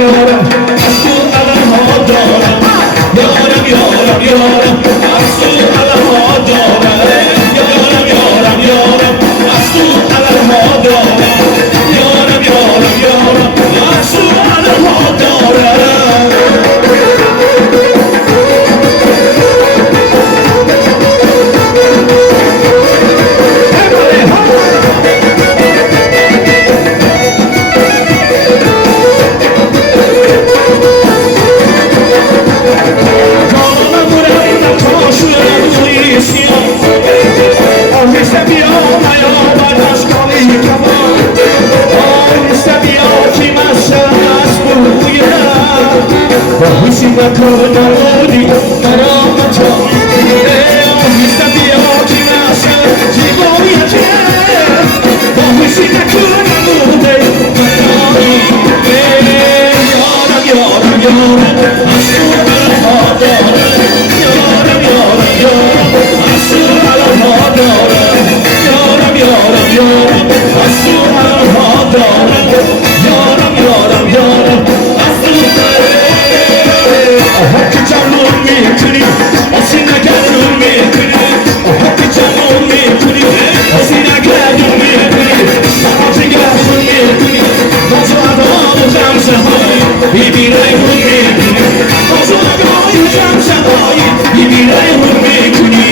یارم از تو علمها دارم یارم یارم یارم از تو علمها دارم یارم یارم یارم از تو علمها دارم یارم یارم یارم از تو علمها دارم باهوشی نکن نمودی برام تو آهسته بیا که نشد زیباییت باهوشی نکن نمودی یارم یارم یارم از تو علمها دارم یارم یارم یارم از تو علمها دارم یارم یارم یارم از تو علمها دارم یارم یارم یارم از تو حق جمعون میکنی آسی نگردون میکنی حق جمعون میکنی آسی نگردون میکنی سراجی گردون میکنی بازو ادام و جمشه هایی بیبیره هون میکنی بازو ادام و جمشه هایی بیبیره هون میکنی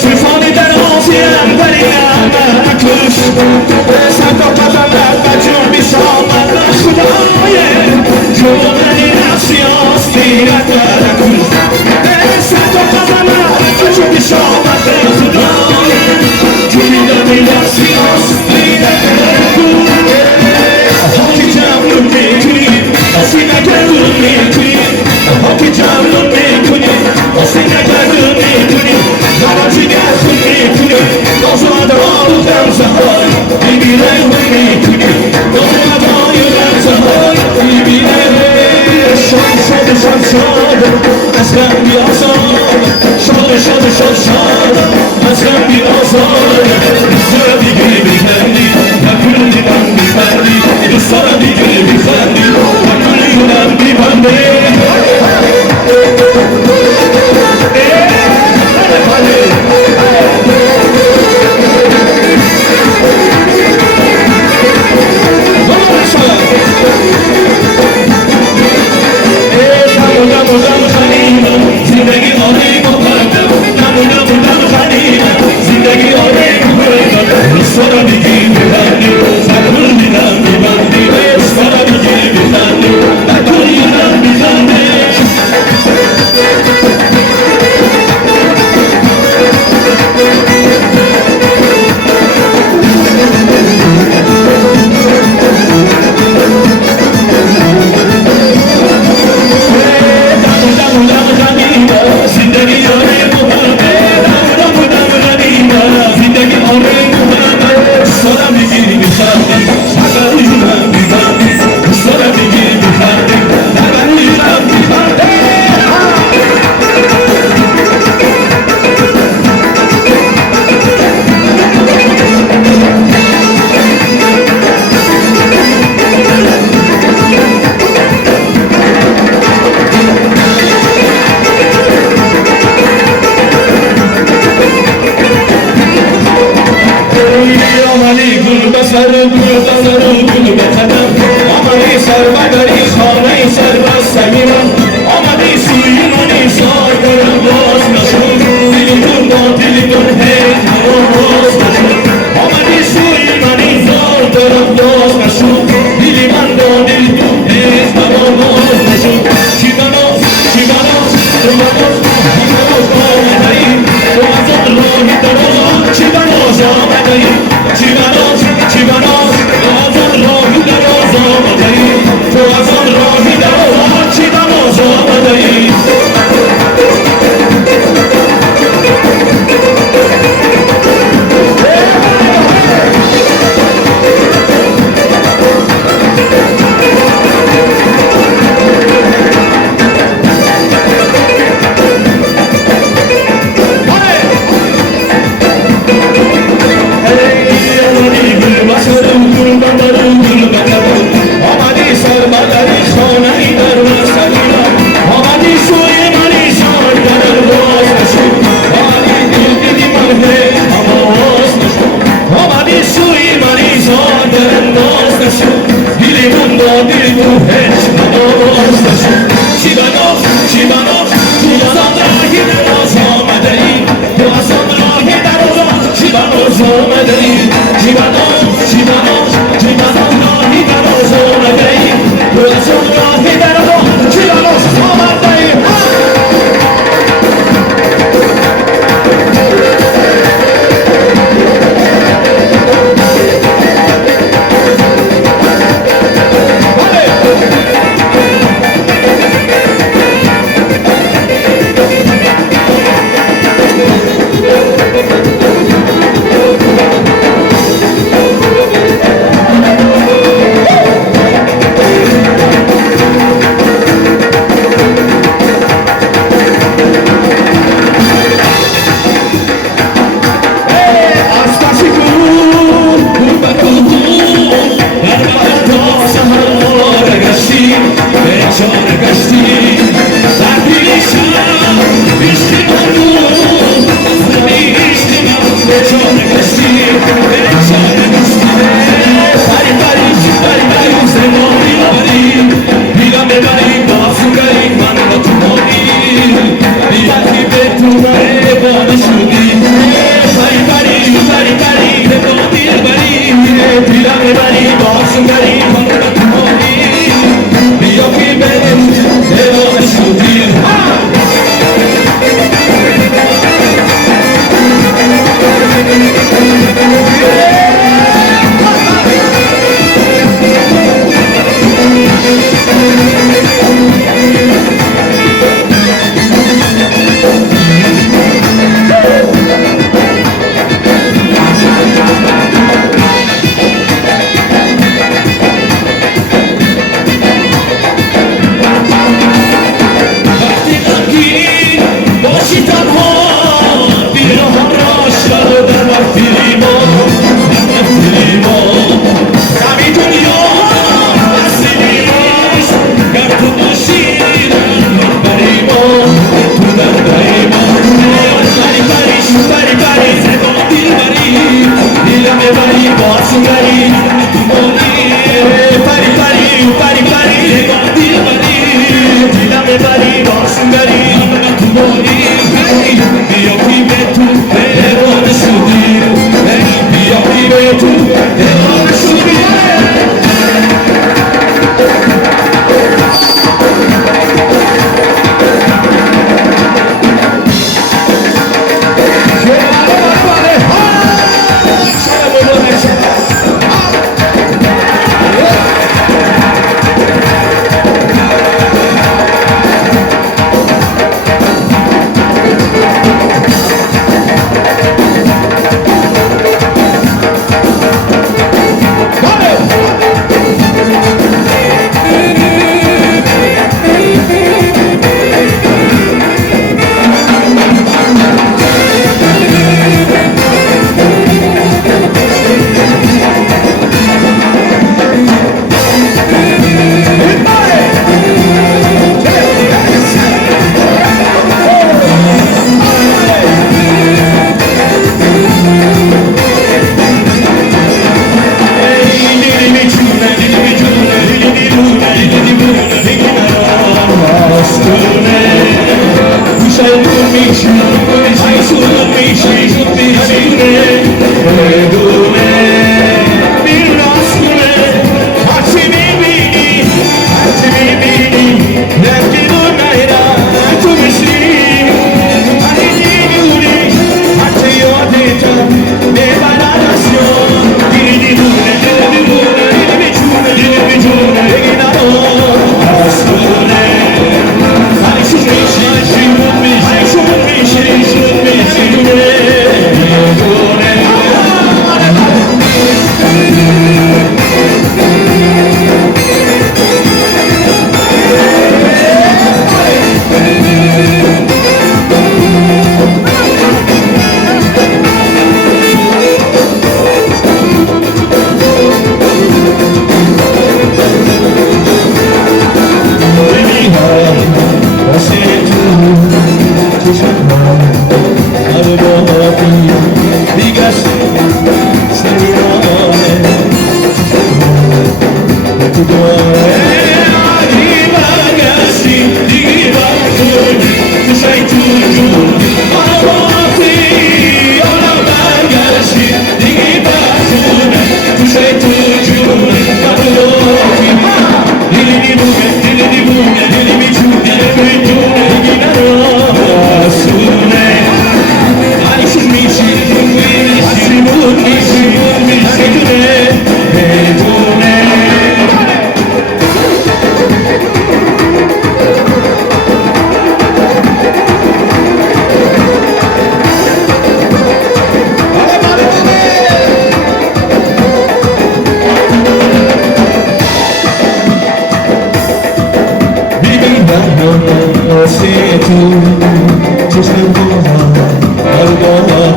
شیفانی در آسیم بری نمکش صدا قدمت و جرمی شامت خدای جمعی نفسی آستیرت برکش صدا قدمت و جرمی شامت خدای جمعی نفسی آستیرت برکش حاکی جمعون میکنی آسی نگردون میکنی حاکی جمعون میکنی آسی نگردون میکنی نراجی گردون میکنی نازو ادای و غمزه های میبینه هون میکنی نازو ادای و غمزه های میبینه شاد شاد شاد شاد از غم بی آزاد شاد شاد شاد شاد از غم بی آزاد دوست دارم دیگه میخندی نکنی من میخندی دوست دارم دیگه میخندی نکنی من میبنده زندگی آری مبارد نمونم خنیدم زندگی آری مبارد دوستارا بگی میخندی نکنی من میبندی دوستارا بگی میخندی نکنی من میخندی تو از آن راهی دراز corazón no gitanos, chivanos no me deis, chivanos, chivanos, chivanos no gitanos no me deis, corazón no gitanos, chivanos no me deis.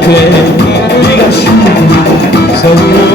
네가 싫은 서울에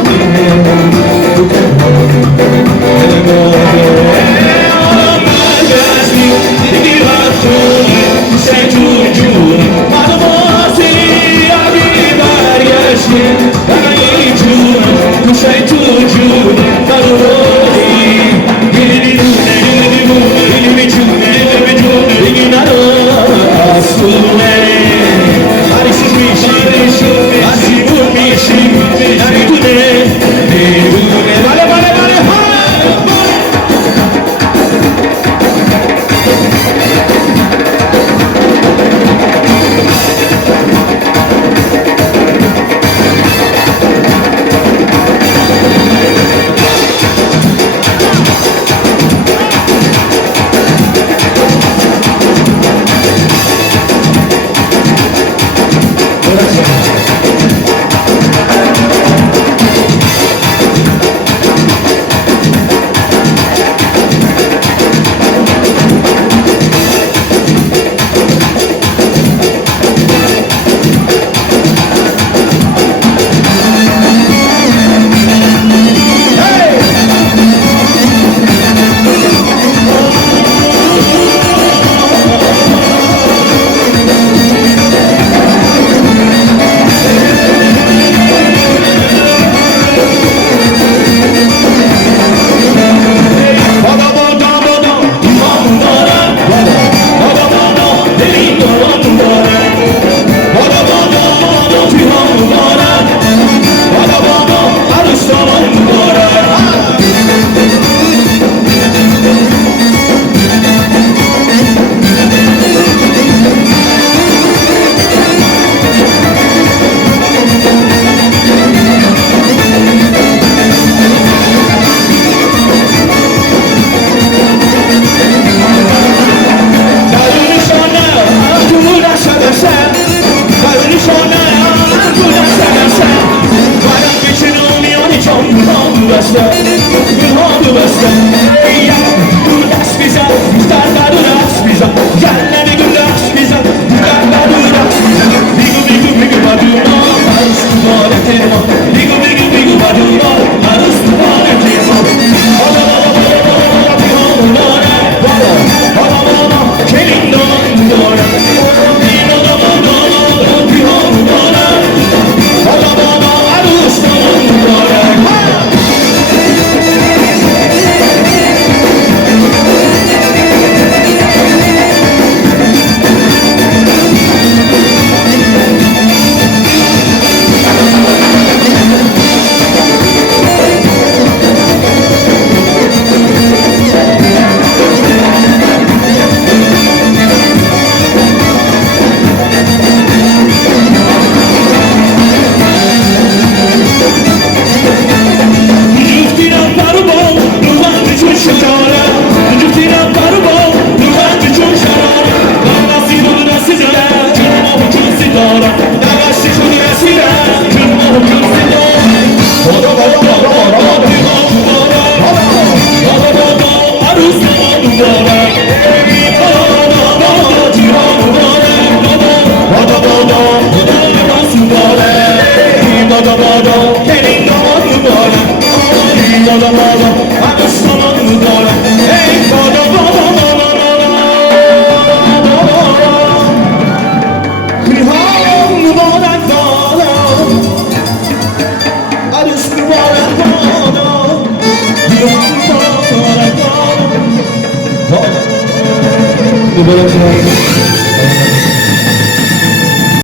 Gracias.